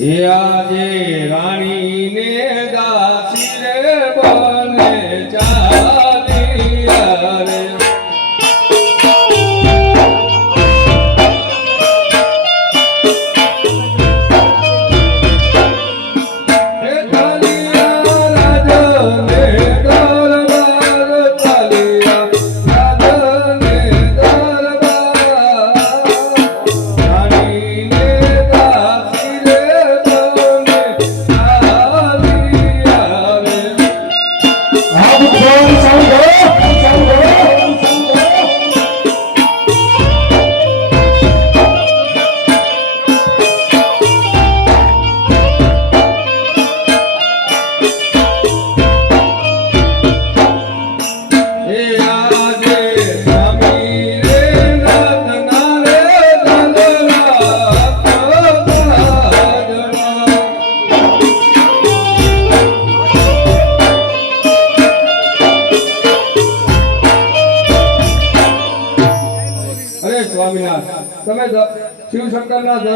એ આજે રાણીને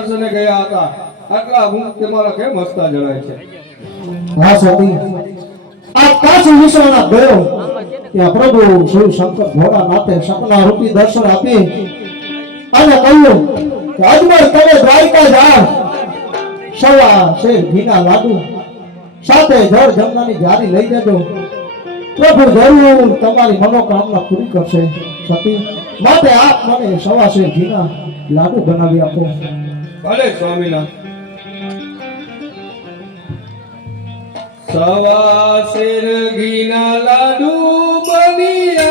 દર્શને ગયા હતા. આટલા હું તમારા કેમ હસતા જણાય છે? હા, સ્વામી. આ કાશી વિશ્વના ગયો ત્યાં પ્રભુ શિવ શંકર ભોળાનાથે સપના રૂપી દર્શન આપી અને કહ્યું કે અજમલ તમે દ્વારિકા જાઓ સવા શેર ભીના લાડુ સાથે જળ જમનાની જારી લઈ જજો. પ્રભુ જરૂર તમારી મનોકામના પૂરી કરશે. સતી, માટે આપ મને સવા શેર ભીના લાડુ બનાવી આપો. ભલે સ્વામીના સવા શેર ઘીના લાડુ બન્યા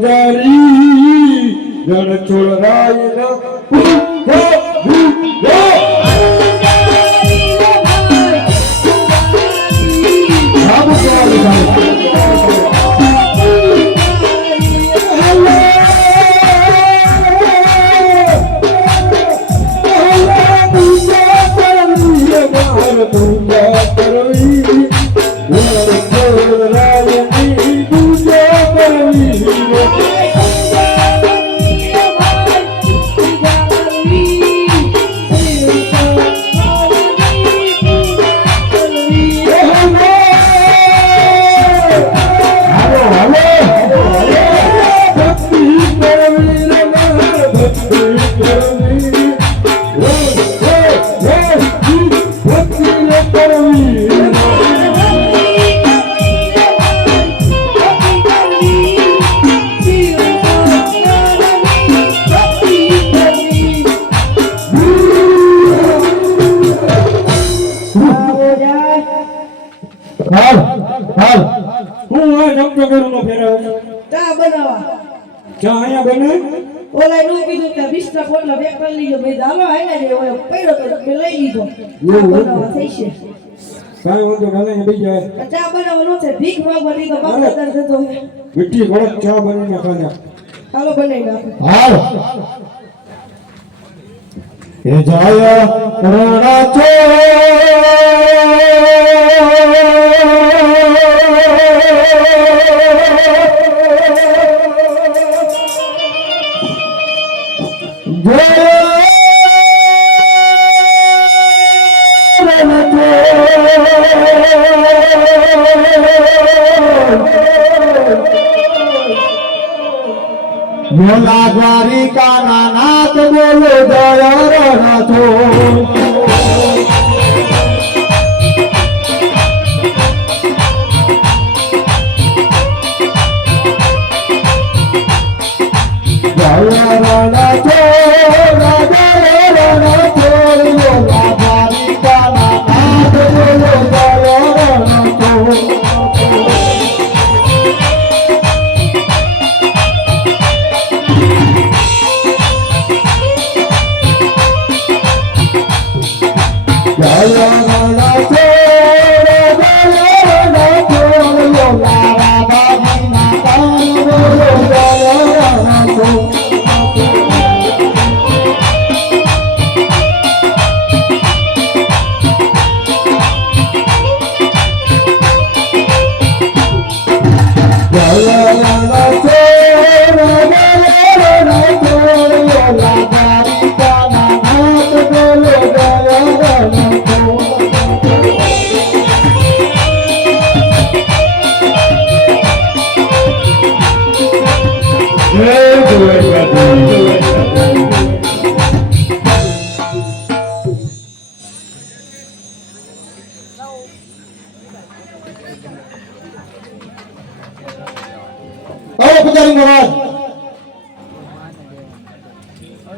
દ્વારકાધીશ જય ઠાકર જય હાલ હાલ હું આ જમતો કરું નો ફેરવ. ચા બનાવા. ચા અહીંયા બને? ઓલા નું કીધું કે ના પોટલા બે કરી લીધો. મેં દાલો હાલ્યા રે ઓય પૈરો તો મેં લઈ લીધો. એવું? થઈ છે. કાઈ વાંધો નહીં હાલે બી જાય. ચા બનાવવાનો છે. ભીખ માંગવા દીધો બાપ દાદા જતો. મીઠી કડક ચા બનીને ખાને હાલો બનાવી નાખો. હાલ. એ જાય રણા ચો બોલા દ્વારિકા ના નાથ બોલો દયા નાથો જય રણછો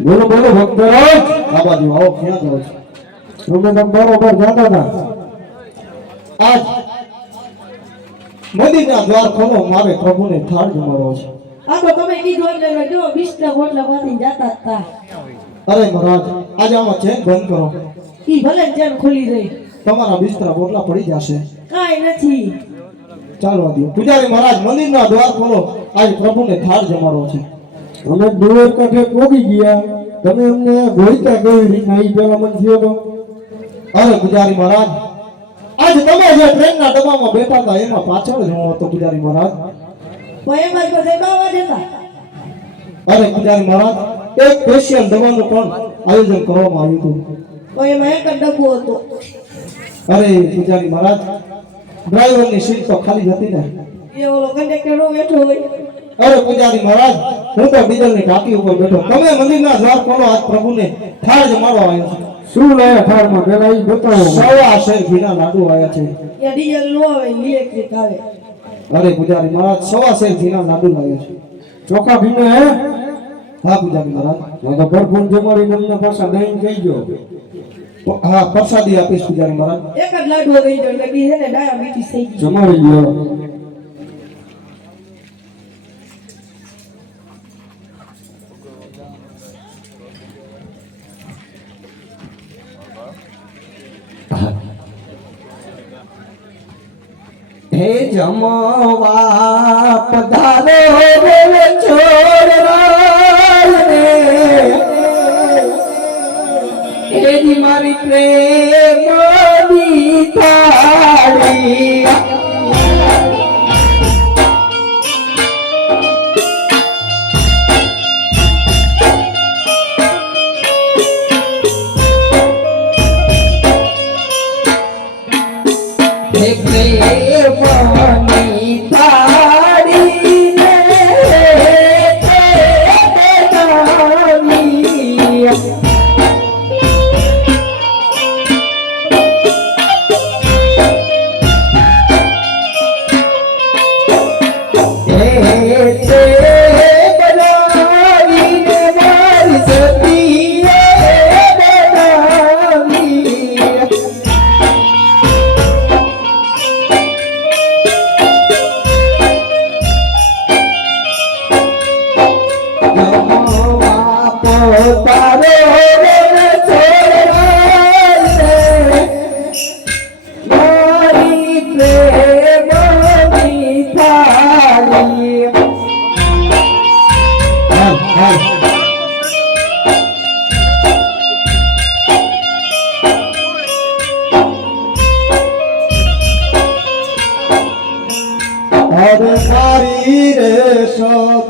બોલો બોલો ભક્તો આ બાજુ આવો ક્યાં જાઓ છો તમે તમ બરોબર જાતા હતા આજ મંદિરના દ્વાર ખોલો મારે પ્રભુને થાળ જમાડવો છે. આ તો તમે કીધું એટલે જો વીસના હોટલા માંથી જતા હતા અરે મહારાજ આજે આમાં ચેન બંધ કરો. ઈ ભલે ને જેમ ખુલી રહી. તમારા બિસ્તરા બોટલા પડી જશે. કાંઈ નથી. ચાલવા દો પૂજારી મહારાજ મંદિરના દ્વાર ખોલો. આજે પ્રભુને થાળ જમાડવો છે. અમે ડુઅર કાંઠે પોગી ગયા. તમે અમને ગોઈતા કેવી રીતના ઈ પેલા મન થયો તો? અરે પૂજારી મહારાજ આજ તમે જે ટ્રેનના ડબ્બામાં બેઠા હતા એમાં પાછળ જ હું હતો પૂજારી મહારાજ. બાવા જતા અરે પૂજારી મહારાજ એક પેશિયલ દવાનું પણ આયોજન કરવામાં આવ્યું હતું. એમાં એક જ ડબ્બો હતો. અરે પૂજારી મહારાજ ડ્રાઈવરની સીટ તો ખાલી જ હતી ને. એ ઓલો કંડક્ટર બેઠો હોય. અરે પૂજારી મહારાજ હું તો ડીઝલની ટાંકી ઉપર બેઠો. તમે મંદિરના દ્વાર ખોલો આજ પ્રભુને થાળ મારો આવ્યો છું. શું લાયા થાળમાં? પેલા એ બતાવો. સવા શેર ઘીના લાડુ આવ્યા છે. ડીઝલ નો આવે ઇલેક્ટ્રિક આવે. અરે પૂજારી મહારાજ સવા શેર ઘીના લાડુ લાવ્યા છે. ચોખા ભીને હે? હા પૂજારી મહારાજ. ના તો ભરપૂર જમાડી તમને પાછા દહીં ગયો હા પ્રસાદી આપીશ પૂજારી મહારાજ. એક જ લાડવો રહી ગયો એટલે બી હે ને ડાયાબિટીસ થઈ ગઈ. જમાડી ગયો હે જમવા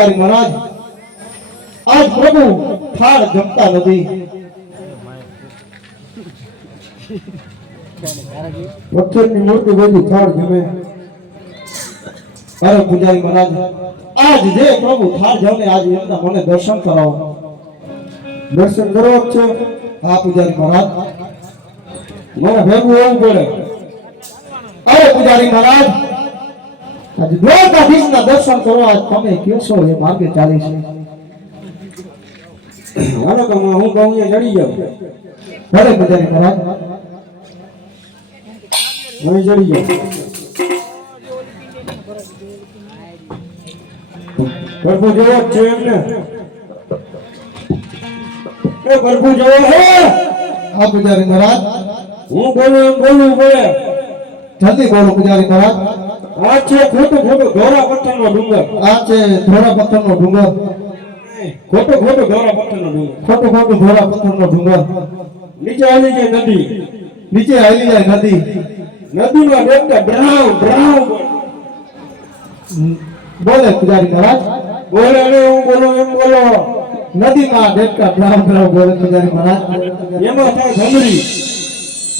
તારો મહારાજ આજ પ્રભુ થાળ જમતા નથી. પથ્થરની મૂર્તિ બધી થાળ જમે. અરે પૂજારી મહારાજ, આજ જે પ્રભુ થાળ જમે, આજ એમના મને દર્શન કરાવો. દર્શન કરો છો છે, હા પૂજારી મહારાજ. મને ભેગું હોવું પડે. અરે પૂજારી મહારાજ. આજે દ્વારકાધીશના દર્શન કરવા તમે તમે છો એ માર્ગે ચાલી છે. હાલો તો હું કહું એ ચડી જાઉં. ભલે બધા મહારાજ હું જડી જાઉં. પ્રભુ જેવો જ છે એમને. એ પ્રભુ જેવો છે. હા પૂજારી મહારાજ હું બોલું એમ બોલવું પડે જલ્દી બોલો પૂજારી મહારાજ આ છે ખોટો ખોટું ધોરા પથ્થરનો ડુંગર. આ છે ધોળા પથ્થરનો ડુંગર. ખોટો ખોટું ધોરા પથ્થરનો ડુંગર. ખોટો ખોટું ધોળા પથ્થરનો ડુંગર. નીચે આવી જાય નદી. નીચે આવી જાય નદી. નદીમાં ડેપતા બ્રાઉ બ્રાઉ બોલે પૂજારી મહારાજ. બોલે ને હું બોલું એમ બોલો. નદીમાં ડેટકા બ્રાવ બ્રાવ બોલે પૂજારી મહારાજ. એમાં થાય ભમરી.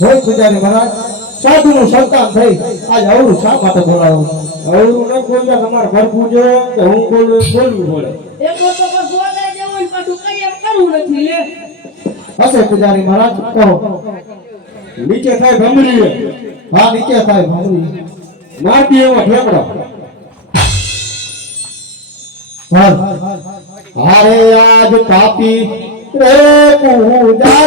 હોય પૂજારી મહારાજ. સાધુનું સંતાન થઈ. આજ અવરું શા માટે બોલાવો અવરું ન બોલ્યા તમારે પ્રભુ છે કે હું બોલું બોલવું પડે. એક વખત તો ગોદા જેવું ને પાછું કઈ એમ કરવું નથી લે. હશે પૂજારી મહારાજ કહો. નીચે થાય ભમરી હા નીચે થાય ભમરી મારતી એવો ઠેકડો. હારે આજ પાપી રે પૂજા